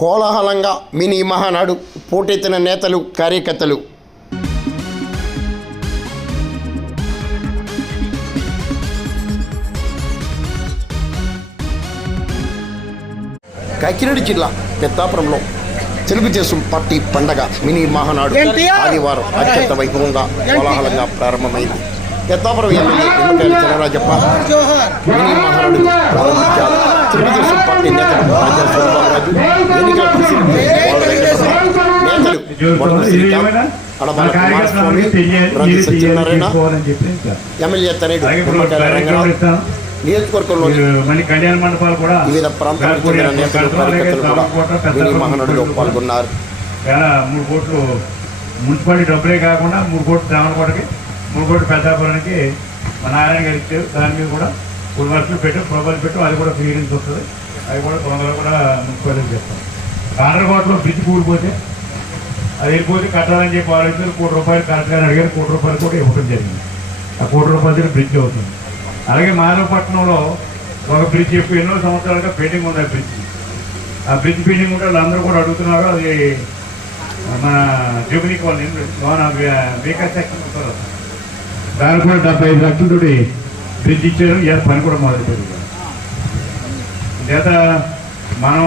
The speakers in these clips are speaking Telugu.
కోలాహలంగా మినీ మహానాడు పోటెత్తిన నేతలు కార్యకర్తలు. కాకినాడ జిల్లా పెద్దాపురంలో తెలుగుదేశం పార్టీ పండగ మినీ మహానాడు ఆదివారం అత్యంత వైభవంగా కోలాహలంగా ప్రారంభమైంది. పెద్దాపురం ఎమ్మెల్యే నిమ్మకాయల చినరాజప్ప మినీ మహానాడు ప్రారంభించారు. తెలుగుదేశం పార్టీ నేతలు రాజా సోమరాజు, ఎన్నికల ప్రెసిడెంట్ నేతలు బొడవ శ్రీకాంత్, అడబాల కుమారస్వామి, రాజు సత్యనారాయణ, ఎమ్మెల్యే తనేడు నిమ్మకాయల రంగరావు, నియోజకవర్గంలోని వివిధ ప్రాంతాలకు చెందిన నేతలు కార్యకర్తలు కూడా మినీ మహానాడులో పాల్గొన్నారు. 3 కోట్లు మున్సిపాలిటీ డబ్బులే కాకుండా 3 కోట్లు రామలకోటకి, 3 కోట్లు పెద్దాపురానికి మా నారాయణ గారు ఇచ్చారు. దాని మీద కూడా 3 వర్షాలు పెట్టాం, ప్రొఫైల్ పెట్టాం. అది కూడా క్లియరెన్స్ వస్తుంది. అది కూడా తొందరగా కూడా మున్సిపాలిటీ చేస్తాం. కాండ్రకోటలో బ్రిడ్జ్ కూలిపోతే అది వెళ్ళిపోతే కట్టాలని చెప్పి ఆలోచించారు. ₹1 కోటి కరెక్ట్గా అడిగారు. ₹1 కోటి కూడా ఇవ్వడం జరిగింది. ఆ ₹1 కోటి బ్రిడ్జ్ అవుతుంది. అలాగే మాధవపట్నంలో ఒక బ్రిడ్జ్ చెప్పి ఎన్నో సంవత్సరాలుగా పెండింగ్ ఉంది. ఆ బ్రిడ్జ్ పెండింగ్ ఉంటే వాళ్ళందరూ కూడా అడుగుతున్నారు. అది మన జూబిలీ కాలనీ వికాస్ సెక్షన్ దానికి కూడా 75 లక్షలతో బ్రిడ్జ్ ఇచ్చారు. పని కూడా మొదలుపెట్టారు. చేత మనం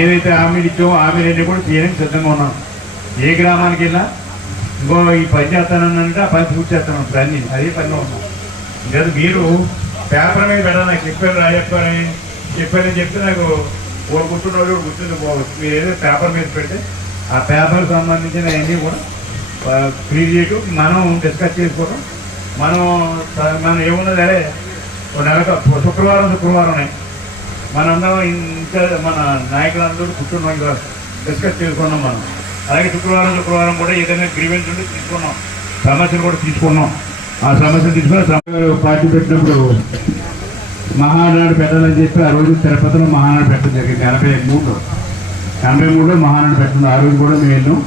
ఏదైతే హామీలు ఇచ్చామో హామీలన్నీ కూడా చేయడానికి సిద్ధంగా ఉన్నాం. ఏ గ్రామానికి వెళ్ళినా ఇంకో ఈ పని చేస్తానంటే ఆ పని పూర్తి చేస్తాను. అన్నీ అదే పనిలో ఉన్నాం. లేదా మీరు పేపర్ మీద పెట్టాలి. నాకు చెప్పారు రాజప్పని చెప్పారని చెప్తే నాకు గుర్తున్నవాడు గుర్తుండి పోవచ్చు. మీరు ఏదో పేపర్ మీద పెడితే ఆ పేపర్కి సంబంధించిన అన్నీ కూడా క్లియర్ చేయటం, మనం డిస్కస్ చేసుకోవడం. మనం ఏమున్నది అదే నెలకు శుక్రవారం మనందరం ఇంకా మన నాయకులందరూ కూర్చున్నాం, డిస్కస్ చేసుకున్నాం. మనం అలాగే శుక్రవారం కూడా ఏదైనా గ్రీవెన్స్ ఉంటే తీసుకున్నాం, సమస్యలు కూడా తీసుకున్నాం. ఆ సమస్యలు తీసుకుని పార్టీ పెట్టినప్పుడు మహానాడు పెట్టాలని చెప్పి ఆ రోజు తిరుపతిలో మహానాడు పెట్టడం జరిగింది. 83లో మహానాడు పెట్టడం. ఆ రోజు కూడా మేము వెళ్ళాం.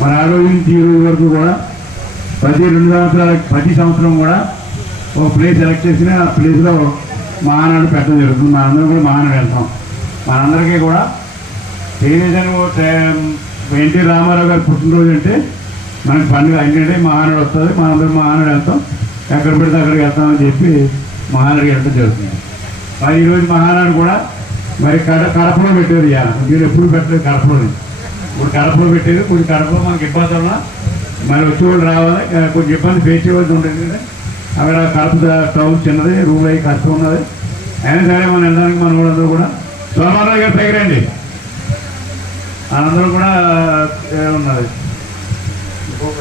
మన ఆ రోజు నుంచి ఈ రోజు వరకు కూడా ప్రతి సంవత్సరం కూడా ఒక ప్లేస్ సెలెక్ట్ చేసిన ఆ ప్లేస్లో మహానాడు పెట్టడం జరుగుతుంది. మనందరం కూడా మహానాడు వెళ్తాం. మనందరికీ కూడా ఎన్టీ రామారావు గారి పుట్టినరోజు అంటే మనకి పండుగ. ఎందుకంటే మహానాడు వస్తుంది, మనందరం మహానాడు వెళ్తాం. ఎక్కడ పెడితే అక్కడికి వెళ్తామని చెప్పి మహానాడుకి వెళ్ళడం జరుగుతుంది. మరి ఈరోజు మహానాడు కూడా మరి కడపలో పెట్టారు. మీరు ఎప్పుడు పెట్టలేదు కడపలోని. ఇప్పుడు కడపలో పెట్టారు. కొంచెం కడపలో మనకి ఇబ్బంది ఉన్నా మరి వచ్చేవాళ్ళు రావాలి, కొంచెం ఇబ్బంది ఫేస్ చేయవలసి ఉంటుంది. అక్కడ కడప టౌన్ చిన్నది, రూమ్ అయ్యి కష్టం ఉన్నది. అయినా సరే మనం వెళ్ళడానికి మన వాళ్ళందరూ కూడా సోమవారం గారు దగ్గరండి అందరూ కూడా ఉన్నది. ఇంకొక